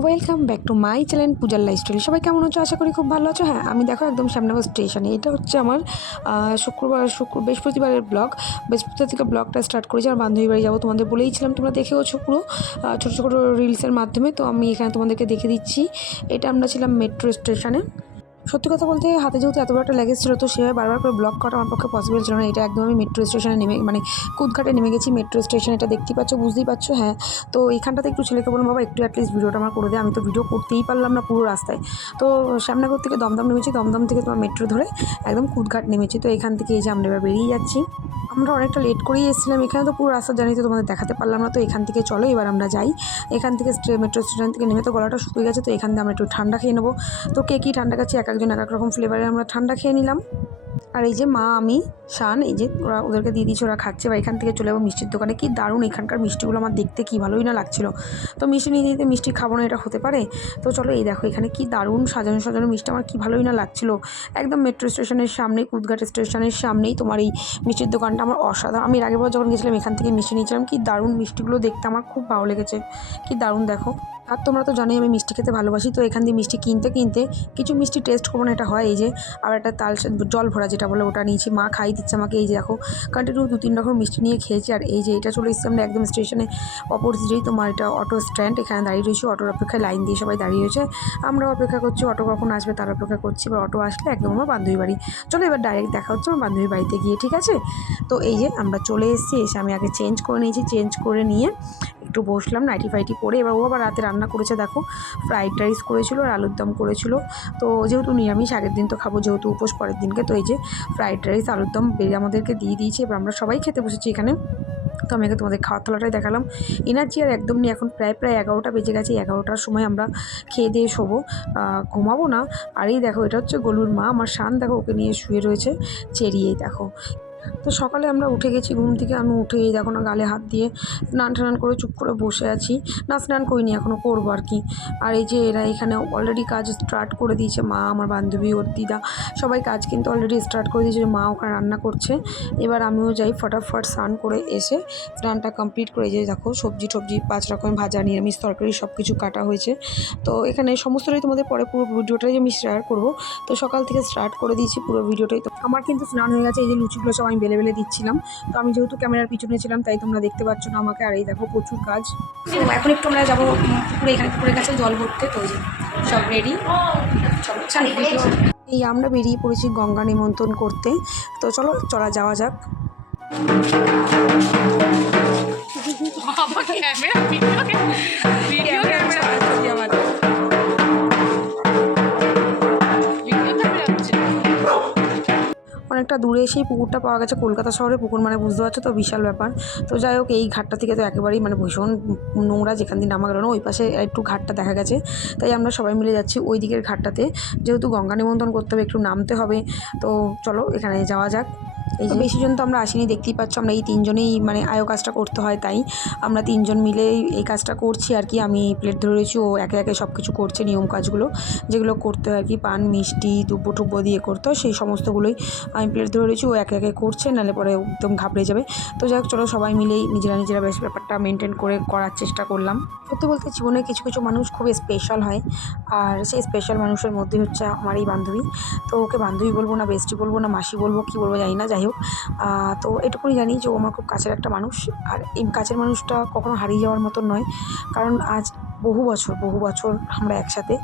Welcome back to my channel পূজার life lifestyle সবাই কেমন আছো? আশা করি খুব ভালো আছো। হ্যাঁ আমি দেখো একদম সামনে শ্যামনগর স্টেশনে এটা হচ্ছে আমার শুক্রবার, শুক্র, বৃহস্পতিবারের ব্লগ বৃহস্পতিবার থেকে ব্লগটা স্টার্ট করেছি। আমার বান্ধবী বাড়ি যাব তোমাদের বলেইছিলাম, তোমরা দেখেওছো পুরো ছোটো ছোটো রিলসের মাধ্যমে। তো আমি এখানে তোমাদেরকে দেখে দিচ্ছি। এটা আমরা ছিলাম মেট্রো স্টেশনে সত্যি কথা বলতে হাতে যেহেতু এত বড় একটা লেগেজ ছিল, তো সেভাবে বারবার করে ব্লক করা আমার পক্ষে পসিবল ছিল না। এটা একদম আমি মেট্রো স্টেশনে নেমে মানে কুদঘাটে নেমে গেছি মেট্রো স্টেশন এটা দেখতেই পাচ্ছ, বুঝতেই পারছ হ্যাঁ। তো এইখানটাতে একটু ছেলেকে বললাম বাবা একটু অ্যাটলিস্ট ভিডিওটা আমার করে দে, আমি তো ভিডিও করতেই পারলাম না পুরো রাস্তায়। তো শ্যামনগর থেকে দমদম নেমেছি, দমদম থেকে তোমার মেট্রো ধরে একদম কুদঘাট নেমেছি। তো এখান থেকে এই যে আমরা এবার বেরিয়ে যাচ্ছি। আমরা অনেকটা লেট করেই এসেছিলাম এখানে তো পুরো রাস্তা জানি তো তোমাদের দেখাতে পারলাম না, তো এখান থেকে চলো এবার আমরা যাই। এখান থেকে মেট্রো স্টেশন থেকে নেমে তো গলাটা শুকিয়ে গেছে, তো এখান থেকে আমরা একটু ঠান্ডা খেয়ে নেব। তো কে কী ঠান্ডা খাচ্ছি, এক একজন এক এক রকম ফ্লেভারে আমরা ঠান্ডা খেয়ে নিলাম। আর এই যে মা, আমি, শান, এই যে ওরা ওদেরকে দিয়ে দিয়েছে, ওরা খাচ্ছে, বা এখান থেকে চলে যাব মিষ্টির দোকানে। কি দারুণ এখানকার মিষ্টিগুলো, আমার দেখতে কি ভালোই না লাগছিল। তো মিষ্টি নিয়ে দিতে মিষ্টি খাব না, এটা হতে পারে। তো চলো, এই দেখো, এখানে কি দারুণ সাজানো সাজানো মিষ্টি, আমার কি ভালোই না লাগছিল। একদম মেট্রো স্টেশনের সামনে, কুদঘাট স্টেশনের সামনেই তোমার এই মিষ্টির দোকানটা আমার অসাধারণ। আমি এর আগের বার যখন গেছিলাম, এখান থেকে মিষ্টি নিয়েছিলাম, কি দারুণ মিষ্টিগুলো দেখতে, আমার খুব ভালো লেগেছে। কি দারুণ, দেখো। আর তোমরা তো জানোই আমি মিষ্টি খেতে ভালোবাসি, তো এখান দিয়ে মিষ্টি কিনতে কিনতে কিছু মিষ্টি টেস্ট করব না, এটা হয় এই যে, আর একটা তাল জল ভরা যেটা বলে ওটা নিয়েছি। মা খাই দিচ্ছে আমাকে, এই যে দেখো, কন্টিনিউ দু তিন রকম মিষ্টি নিয়ে খেয়েছি, আর এই যে এটা চলে এসেছি আমরা একদম স্টেশনে অপোজিটেই তোমার এটা অটো স্ট্যান্ড এখানে দাঁড়িয়ে রয়েছি অটোর অপেক্ষায় লাইন দিয়ে সবাই দাঁড়িয়ে রয়েছে। আমরা অপেক্ষা করছি অটো কখন আসবে তার অপেক্ষা করছি, এবার অটো আসলে একদম আমার বান্ধবী বাড়ি। চলো এবার ডাইরেক্ট দেখা হচ্ছে আমার বান্ধবী বাড়িতে গিয়ে, ঠিক আছে? তো এই যে আমরা চলে এসেছি, এসে আমি আগে চেঞ্জ করে নিয়েছি চেঞ্জ করে নিয়ে একটু বসলাম, নাইটি ফাইটি পরে এবার ও আবার রাতে রান্না করেছে, দেখো। ফ্রাইড রাইস করেছিল আর আলুর দম করেছিল। তো যেহেতু নিরামিষ, আগের দিন তো খাব, যেহেতু উপোস পরের দিনকে। তো এই যে ফ্রাইড রাইস, আলুর দম বেরিয়ে আমাদেরকে দিয়ে দিয়েছে, এবার আমরা সবাই খেতে বসেছি এখানে। তো আমি তোমাদের খাওয়ার তলাটাই দেখালাম। এনার্জি আর একদম নেই, এখন প্রায় প্রায় এগারোটা বেজে গেছে এগারোটার সময় আমরা খেয়ে দিয়ে শোবো। ঘুমাবো না। আর এই দেখো, এটা হচ্ছে গলুর মা, আমার শান দেখো, ওকে নিয়ে শুয়ে রয়েছে। চেরিয়েই দেখো। তো সকালে আমরা উঠে গেছি, ঘুম থেকে আমি উঠে এই দেখো না গালে হাত দিয়ে স্নান টান করে চুপ করে বসে আছি। না, স্নান করিনি এখনও করব আর কি। আর এই যে এরা এখানে অলরেডি কাজ স্টার্ট করে দিয়েছে, মা, আমার বান্ধবী, ওর দিদা, সবাই কাজ কিন্তু অলরেডি স্টার্ট করে দিয়েছে, মা ওখানে রান্না করছে। এবার আমিও যাই ফটাফট স্নান করে এসে স্নানটা কমপ্লিট করে যে দেখো সবজি টবজি, পাঁচ রকম ভাজা, নিরামিষ তরকারি সব কিছু কাটা হয়েছে। তো এখানে সমস্তটাই তোমাদের পরে পুরো ভিডিওটাই আমি শেয়ার করব। তো সকাল থেকে স্টার্ট করে দিয়েছি পুরো ভিডিওটাই। তো আমার কিন্তু স্নান হয়ে গেছে, এই যে লুচিগুলো সব আমি বেলে বেলে দিচ্ছিলাম। তো আমি যেহেতু ক্যামেরার পিছনে ছিলাম, তাই তোমরা দেখতে পাচ্ছ না আমাকে। আর এই দেখো, প্রচুর কাজ। এখন একটু আমরা যাব পুকুরে, এখানে পুকুরের কাছে জল ভরতে। তো সব রেডি এই আমরা বেরিয়ে পড়েছি গঙ্গা নিমন্ত্রণ করতে। তো চলো, চলা যাওয়া যাক। আমার ক্যামেরা অনেকটা দূরে এসেই পুকুরটা পাওয়া গেছে। কলকাতা শহরে পুকুর মানে বুঝতে পারছ তো, বিশাল ব্যাপার। তো যাই হোক, এই ঘাটটা থেকে তো একেবারেই মানে ভীষণ নোংরা যেখান দিয়ে নামা গেল না, ওই পাশে একটু ঘাটটা দেখা গেছে। তাই আমরা সবাই মিলে যাচ্ছি ওই দিকের ঘাটটাতে। যেহেতু গঙ্গা নিমন্ত্রণ করতে হবে, একটু নামতে হবে। তো চলো, এখানে যাওয়া যাক। এই বেশি জন তো আমরা আসিনি, দেখতেই পাচ্ছ আমরা এই তিনজনেই মানে আয়ো কাজটা করতে হয় তাই। আমরা তিনজন মিলে এই কাজটা করছি আর কি, আমি প্লেট ধরে রয়েছি, ও একে একে সব কিছু করছে নিয়ম কাজগুলো, যেগুলো করতে হয় আর কি, পান, মিষ্টি, দুব্বো টুব্বো দিয়ে করতে হয়, সেই সমস্তগুলোই আমি প্লেট ধরে রয়েছি, ও একে একে করছে, নাহলে পরে একদম ঘাবড়ে যাবে। তো যাই হোক, চলো সবাই মিলেই নিজেরা নিজেরা বেশ ব্যাপারটা মেনটেন করে করার চেষ্টা করলাম। সত্যি বলতে জীবনে কিছু কিছু মানুষ খুব স্পেশাল হয়, আর সেই স্পেশাল মানুষের মধ্যে হচ্ছে আমার এই বান্ধবী। তো ওকে বান্ধবী বলব না বেস্টি বলব না, মাসি বলব, কি বলব জানি না, যাই হোক তো এটুকুনি জানি যে ও আমার খুব কাছের একটা মানুষ, আর এই কাছের মানুষটা কখনো হারিয়ে যাওয়ার মতন নয়। কারণ আজ বহু বছর বহু বছর আমরা একসাথে।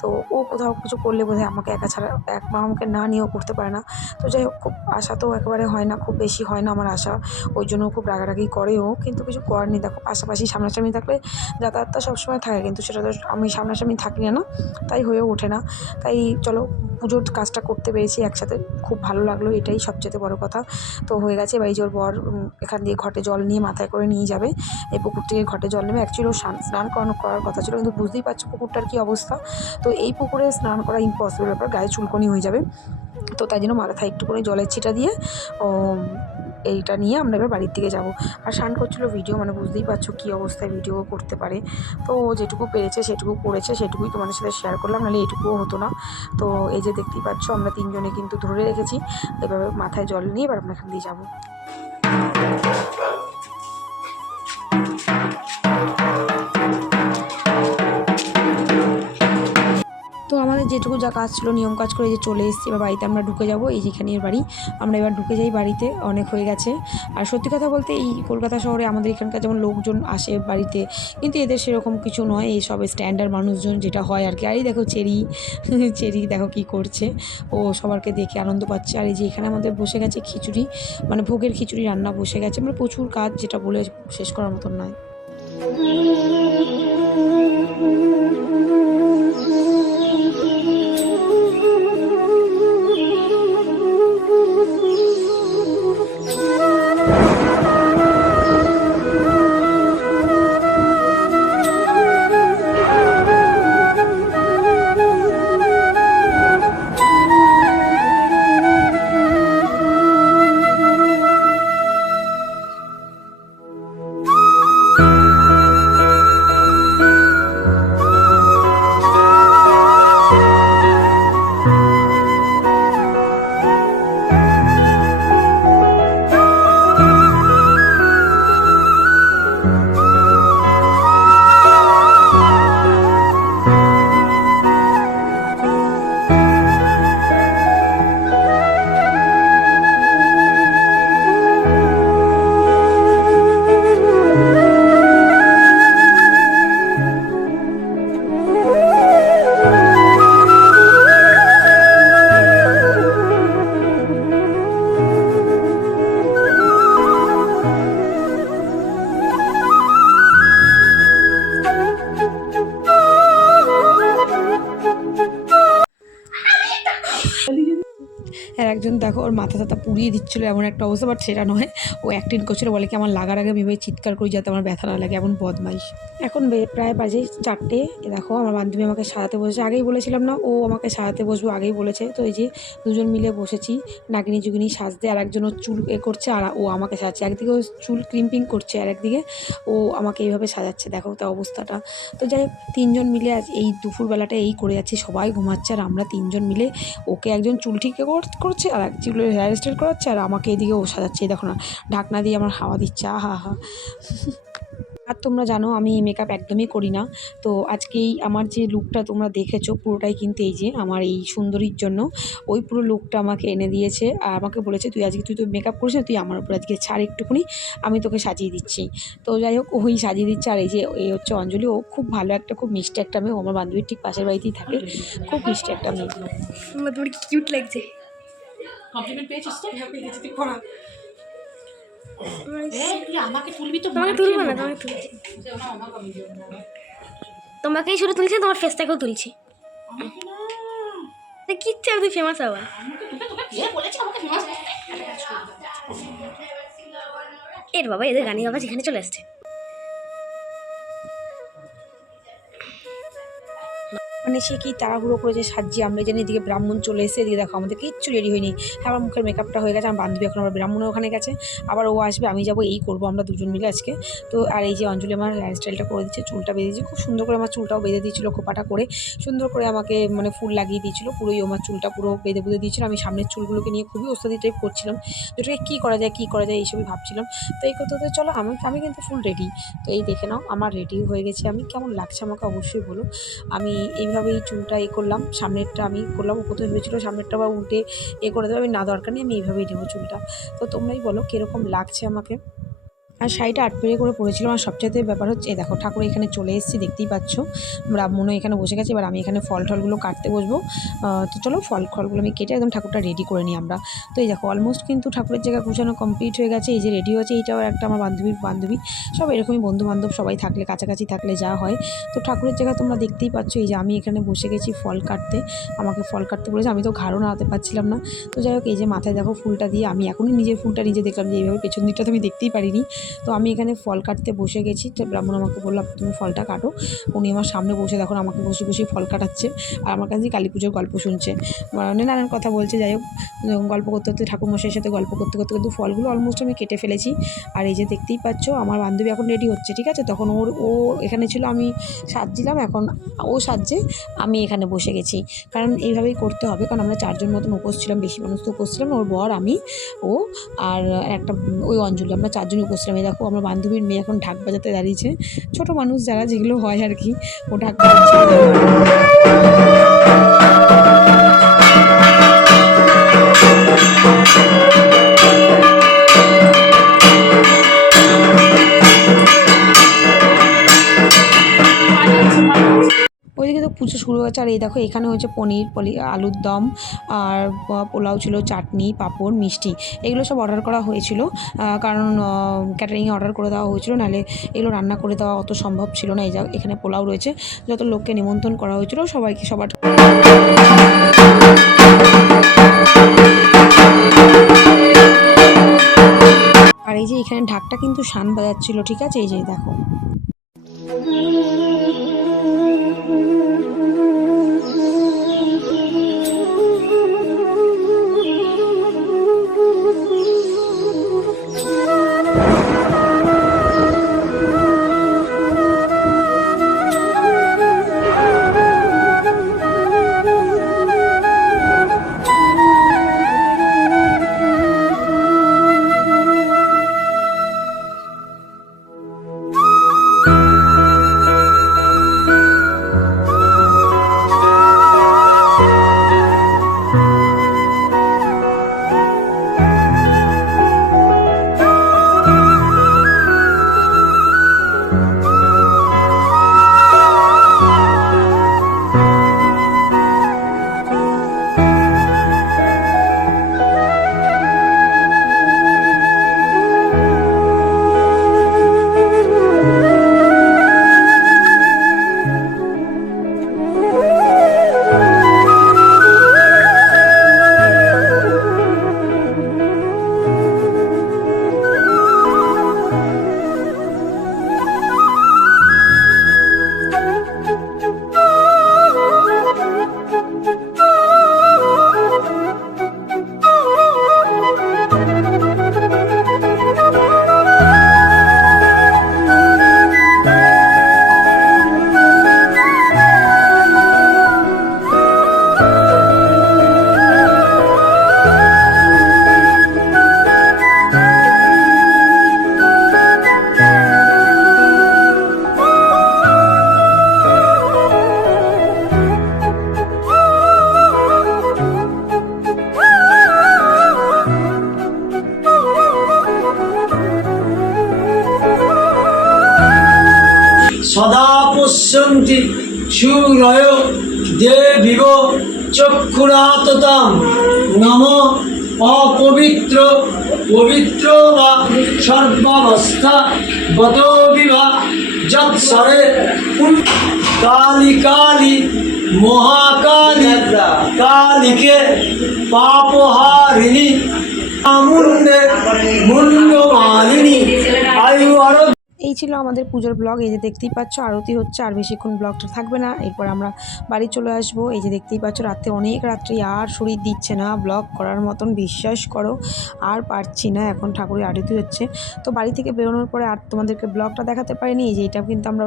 তো ও কোথাও কিছু করলে বোধহয় আমাকে একা ছাড়া, এক মা আমাকে না নিয়েও করতে পারে না। তো যাই হোক, খুব আশা তো একেবারে হয় না, খুব বেশি হয় না আমার আশা। ওই জন্য খুব রাগারাগি করেও কিন্তু কিছু করার নেই। দেখো, পাশাপাশি সামনাসামনি থাকলে যাতায়াতটা সবসময় থাকে, কিন্তু সেটা তো আমি সামনাসামনি থাকি না না। তাই হয়ে ওঠে না। তাই চলো, পুজোর কাজটা করতে পেরেছি একসাথে। খুব ভালো লাগল, এটাই সবচেয়ে বড় কথা। তো হয়ে গেছে, এবার এই ওর বর এখান দিয়ে ঘটে জল নিয়ে মাথায় করে নিয়ে যাবে। এই পুকুর থেকে ঘটে জল নেবে। অ্যাকচুয়ালি স্নান স্নান করানো, করার কথা ছিল, কিন্তু বুঝতেই পারছ পুকুরটার কী অবস্থা। তো এই পুকুরে স্নান করা ইম্পসিবল ব্যাপার, গায়ে চুলকনি হয়ে যাবে। তো তাই জন্য মাথায় একটু করে জলের ছিটা দিয়ে ও এইটা নিয়ে আমরা এবার বাড়ির দিকে যাব। আর স্নান করছিল ভিডিও মানে বুঝতেই পারছ কী অবস্থায় ভিডিও করতে পারে। তো ও যেটুকু পেরেছে সেটুকু করেছে, সেটুকুই তোমাদের সাথে শেয়ার করলাম, নাহলে এটুকুও হতো না। তো এই যে দেখতেই পাচ্ছ আমরা তিনজনে কিন্তু ধরে রেখেছি। এভাবে মাথায় জল নিয়ে এবার আমরা এখান দিয়ে যাব। যেটুকু যা কাজ ছিল, নিয়ম কাজ করে যে চলে এসেছি, এবার বাড়িতে আমরা ঢুকে যাব, এই যেখানে এর বাড়ি। আমরা এবার ঢুকে যাই বাড়িতে, অনেক হয়ে গেছে। আর সত্যি কথা বলতে এই কলকাতা শহরে আমাদের এখানকার যেমন লোকজন আসে বাড়িতে, কিন্তু এদের সেরকম কিছু নয়, এই সব স্ট্যান্ডার্ড মানুষজন যেটা হয় আর কি। আর এই দেখো চেরি চেরি দেখো কি করছে। ও সবারকে দেখে আনন্দ পাচ্ছে। আর এই যে এখানে আমাদের বসে গেছে খিচুড়ি মানে ভোগের খিচুড়ি রান্না বসে গেছে। মানে প্রচুর কাজ, যেটা বলে শেষ করার মতন নয়। মাথা টাথা পুড়িয়ে দিচ্ছিল এমন একটা অবস্থা বাট সেটা নয়। ও অ্যাক্টিং করছিল, বলে কি আমার লাগার আগে ভেবে চিৎকার করি যাতে আমার ব্যথা না লাগে, এমন বদমাইশ। এখন প্রায় বাজে চারটে। দেখো, আমার বান্ধবী আমাকে সাজাতে বসেছে। আগেই বলেছিলাম না, ও আমাকে সাজাতে বসবো, আগেই বলেছে। তো এই যে দুজন মিলে বসেছি, নাগিনী, জুগিনী সাজতে, আর একজন চুল এ করছে, আর ও আমাকে সাজাচ্ছে। একদিকে ও চুল ক্রিম্পিং করছে, আর একদিকে ও আমাকে এইভাবে সাজাচ্ছে। দেখো তার অবস্থাটা। তো যাই হোক, তিনজন মিলে আজ এই দুপুরবেলাটা এই করে যাচ্ছি, সবাই ঘুমাচ্ছে, আর আমরা তিনজন মিলে ওকে একজন চুল ঠিক করছে, আর এক চুল হেয়ার স্টাইল করাচ্ছে আর আমাকে এদিকে ও সাজাচ্ছে। দেখো না, ঢাকনা দিয়ে আমার হাওয়া দিচ্ছে, আহা হা আর তোমরা জানো, আমি মেকআপ একদমই করি না। তো আজকেই আমার যে লুকটা তোমরা দেখেছ, পুরোটাই কিন্তু এই যে আমার এই সুন্দরীর জন্য। ওই পুরো লুকটা আমাকে এনে দিয়েছে আর আমাকে বলেছে, তুই আজকে, তুই তো মেকআপ করিস তুই আমার উপর আজকে ছাড় একটুখানি, আমি তোকে সাজিয়ে দিচ্ছি। তো যাই হোক, ওই সাজিয়ে দিচ্ছে আর এই যে, এই হচ্ছে অঞ্জলি। ও খুব ভালো একটা, খুব মিষ্টি একটা মেয়ে। আমার বান্ধবীর ঠিক পাশের বাড়িতেই থাকে। খুব মিষ্টি একটা মেয়ে। তোমার কিউট লাগছে। কমপ্লিমেন্ট পেয়েছিস তো? হ্যাঁ পেয়েছি তুই পড়া। আমাকে তুলবি তো তোমাকে তুলবো না তোমাকে তুলছি তোমাকেই শুধু তুলছি তোমার ফেসটাকেও তুলছি। কিচ্ছু আর তুই ফেমাস কে ফেমাস এর বাবা এদের গানি বাবা যেখানে চলে আসছে। মানে সে কি তাড়াহুড়ো করে যে সাজিয়ে আমরা জানি এদিকে ব্রাহ্মণ চলে এসে এদিকে দেখো, আমাদের কিচ্ছু রেডি হয়নি। হ্যাঁ আমার মুখের মেকআপটা হয়ে গেছে, আমার বান্ধবী এখন আমার ব্রাহ্মণের ওখানে গেছে। আবার ও আসবে, আমি যাব, এই করব আমরা দুজন মিলে আজকে। তো আর এই যে অঞ্জলি আমার হেয়ার স্টাইলটা করে দিচ্ছে, চুলটা বেঁধে দিয়েছে, খুব সুন্দর করে আমার চুলটাও বেঁধে দিয়েছিলো খোপাটা করে। সুন্দর করে আমাকে মানে ফুল লাগিয়ে দিয়েছিলো, পুরোই আমার চুলটা পুরো বেঁধে বেঁধে দিয়েছিলো। আমি সামনের চুলগুলোকে নিয়ে খুবই ওস্তাদি টাইপ করছিলাম। যেটাকে কী করা যায়, কী করা যায়, এইসবই ভাবছিলাম। তো এই করতে করতে চলো, আমি আমি কিন্তু ফুল রেডি তো এই দেখে নাও, আমার রেডিও হয়ে গেছে। আমি কেমন লাগছে আমাকে অবশ্যই বলো। আমি এইভাবে এই চুলটা এ করলাম। সামনেরটা আমি করলাম প্রথমে ভেবেছিলো সামনেরটা বা উল্টে এ করে দেবো। আমি না, দরকার নেই, আমি এইভাবেই নেব চুলটা। তো তোমরাই বলো, কীরকম লাগছে আমাকে? আর শাড়িটা আটপেরে করে পরেছিলাম। আর সবচাইতে ব্যাপার হচ্ছে দেখো, ঠাকুর এখানে চলে এসেছি, দেখতেই পাচ্ছ। ব্রাহ্মণও এখানে বসে গেছে, এবার আমি এখানে ফল টলগুলো কাটতে বসবো। তো চলো ফল ফলগুলো আমি কেটে একদম ঠাকুরটা রেডি করে নিই আমরা। তো এই দেখো অলমোস্ট কিন্তু ঠাকুরের জায়গা গুছানো কমপ্লিট হয়ে গেছে। এই যে রেডি হয়েছে, এইটাও একটা আমার বান্ধবীর বান্ধবী। সব এরকমই বন্ধু বান্ধব সবাই থাকলে, কাছাকাছি থাকলে যা হয়। তো ঠাকুরের জায়গা তোমরা দেখতেই পাচ্ছ, এই যে আমি এখানে বসে গেছি ফল কাটতে। আমাকে ফল কাটতে বলেছে, আমি তো ঘাড়ও নাড়াতে পারছিলাম না। তো যাই হোক, এই যে মাথায় দেখো ফুলটা দিয়ে আমি এখনই নিজের ফুলটা নিজে দেখলাম যে, এইভাবে পেছন দিকটা তো আমি দেখতেই পারিনি। তো আমি এখানে ফল কাটতে বসে গেছি। তো ব্রাহ্মণ আমাকে বললাম তুমি ফলটা কাটো। উনি আমার সামনে বসে দেখুন, আমাকে বসে বসে ফল কাটাচ্ছে। আর আমার কাছে কালী পুজোর গল্প শুনছে। মানে নানান কথা বলছে, যাই হোক গল্প করতে করতে ঠাকুরমশাইয়ের সাথে গল্প করতে করতে কিন্তু ফলগুলো অলমোস্ট আমি কেটে ফেলেছি। আর এই যে দেখতেই পাচ্ছ, আমার বান্ধবী এখন রেডি হচ্ছে, ঠিক আছে? তখন ওর, ও এখানে ছিল, আমি সাজছিলাম, এখন ও সাজছে, আমি এখানে বসে গেছি। কারণ এইভাবেই করতে হবে, কারণ আমরা চারজন মতন উপোস ছিলাম, বেশি মানুষ তো উপোস ছিলাম ওর বর, আমি, ও, আর একটা, ওই অঞ্জলি, আমরা চারজন উপোস এই দেখো, আমার বান্ধবীর মেয়ে এখন ঢাক বাজাতে দাঁড়িয়েছে। ছোট মানুষ যারা যেগুলো হয় আর কি, ও ঢাক বাজাচ্ছে। শুরু হয়েছে আর এই দেখো, এখানে হয়েছে পনির, পলি, আলুর দম, আর পোলাও ছিল, চাটনি, পাঁপড়, মিষ্টি। এগুলো সব অর্ডার করা হয়েছিল। কারণ ক্যাটারিংয়ে অর্ডার করে দেওয়া হয়েছিল, নাহলে এগুলো রান্না করে দেওয়া অত সম্ভব ছিল না। এই যা, এখানে পোলাও রয়েছে। যত লোককে নিমন্ত্রণ করা হয়েছিল, সবাইকে সবার আর এই যে এখানে ঢাকটা কিন্তু শান বাজাচ্ছিল, ঠিক আছে? এই যে দেখো। সুরয় দেবিব চক্ষুরাততাম নম অপবিত্র, পবিত্র বা সর্বাবস্থা গত বিভা যৎসরে কালী কালী মহাকালী কালীকে পাপহারিণী মুন্ডে মুন্ডমালিনী আয়ু এই ছিল আমাদের পুজোর ব্লগ এই যে দেখতেই পাচ্ছ, আরতি হচ্ছে, আর বেশিক্ষণ ব্লগটা থাকবে না। এরপর আমরা বাড়ি চলে আসব। এই যে দেখতেই পাচ্ছ, রাত্রে অনেক রাত্রি, আর শরীর দিচ্ছে না। ব্লগ করার মতন বিশ্বাস করো, আর পারছি না। এখন ঠাকুরের আরতি হচ্ছে। তো বাড়ি থেকে বেরোনোর পরে আর তোমাদেরকে ব্লগটা দেখাতে পারিনি। এই যে এটা কিন্তু আমরা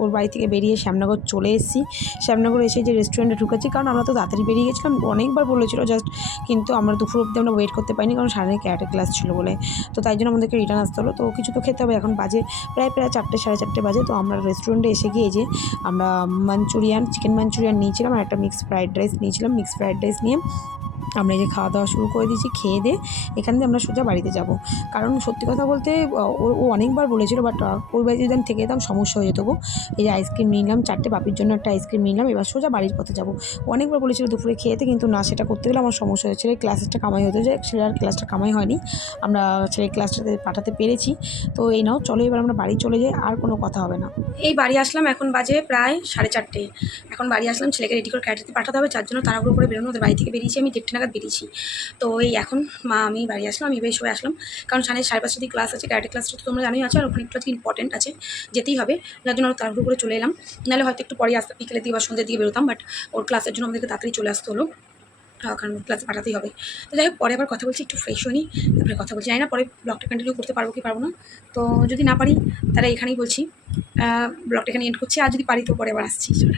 ওর বাড়ি থেকে বেরিয়ে শ্যামনগর চলে এসেছি। শ্যামনগর এসে যে রেস্টুরেন্টে ঢুকেছি, কারণ আমরা তো তাড়াতাড়ি বেরিয়ে গেছিলাম। অনেকবার বলেছিল জাস্ট কিন্তু আমরা দুপুর অব্দি আমরা ওয়েট করতে পারিনি, কারণ সাড়ে ক্যারাটে ক্লাস ছিল বলে। তো তাই জন্য আমাদেরকে রিটার্ন আসতে হলো। তো কিছু তো খেতে হবে। এখন বাজে প্রায় প্রায় চারটে, সাড়ে চারটে বাজে। তো আমরা রেস্টুরেন্টে এসে গিয়ে যে আমরা মাঞ্চুরিয়ান চিকেন মাঞ্চুরিয়ান নিয়েছিলাম আর একটা মিক্সড ফ্রাইড রাইস নিয়েছিলাম। মিক্সড ফ্রাইড রাইস নিয়ে আমরা এই যে খাওয়া দাওয়া শুরু করে দিয়েছি, খেয়ে দিয়ে এখান দিয়ে আমরা সোজা বাড়িতে যাব। কারণ সত্যি কথা বলতে ও অনেকবার বলেছিল বাট ওর বাড়িতে যদি আমি থেকে যেতাম সমস্যা হয়ে যেত গো। এই যে আইসক্রিম নিলাম, চারটে বাপির জন্য একটা আইসক্রিম নিলাম, এবার সোজা বাড়ির পথে যাব। অনেকবার বলেছিল দুপুরে খেয়েতে, কিন্তু না, সেটা করতে গেলে আমার সমস্যা হয়েছিল ছেলের ক্লাসটা কামাই হতে যায়, ছেলের ক্লাসটা কামাই হয়নি। আমরা ছেলের ক্লাসটাতে পাঠাতে পেরেছি। তো এই নাও, চলো এবার আমরা বাড়ি চলে যাই, আর কোনো কথা হবে না। এই বাড়ি আসলাম, এখন বাজে প্রায় সাড়ে চারটে। এখন বাড়ি আসলাম, ছেলেকে রেডি করে ক্যাটারিতে পাঠাতে হবে, যার জন্য তাড়াহুড়ো করে বেরোনো, ওদের বাড়ি থেকে বেরিয়েছি, আমি দেড়টা নাগাদ বেরিয়েছি। তো এই এখন মা, আমি বাড়ি আসলাম আমি বেশ আসলাম। কারণ সাড়ে সাড়ে পাঁচটা দিকে ক্লাস আছে ক্যারাটে ক্লাসটা তো তোমরা জানোই আছে, আর ওখানে একটু আজকে ইম্পর্টেন্ট আছে, যেতেই হবে। যার জন্য তাড়াহুড়ো করে চলে এলাম। নাহলে হয়তো একটু পরে আসতে বিকেলের দিকে বা সন্ধ্যের দিকে বেরোতাম বাট ওর ক্লাসের জন্য আমাদেরকে তাড়াতাড়ি চলে আসতে হলো। কারণ ক্লাসে পাঠাতেই হবে। তো যাই হোক, পরে আবার কথা বলছি, একটু ফ্রেশ হয়নি তারপরে কথা বলছি। জানি না, পরে ব্লগটা কন্টিনিউ করতে পারব কি পারব না। তো যদি না পারি, তাহলে এখানেই বলছি। ব্লগটা এখানে এন্ড করছি। আর যদি পারি তো পরে আবার আসছি। চলো।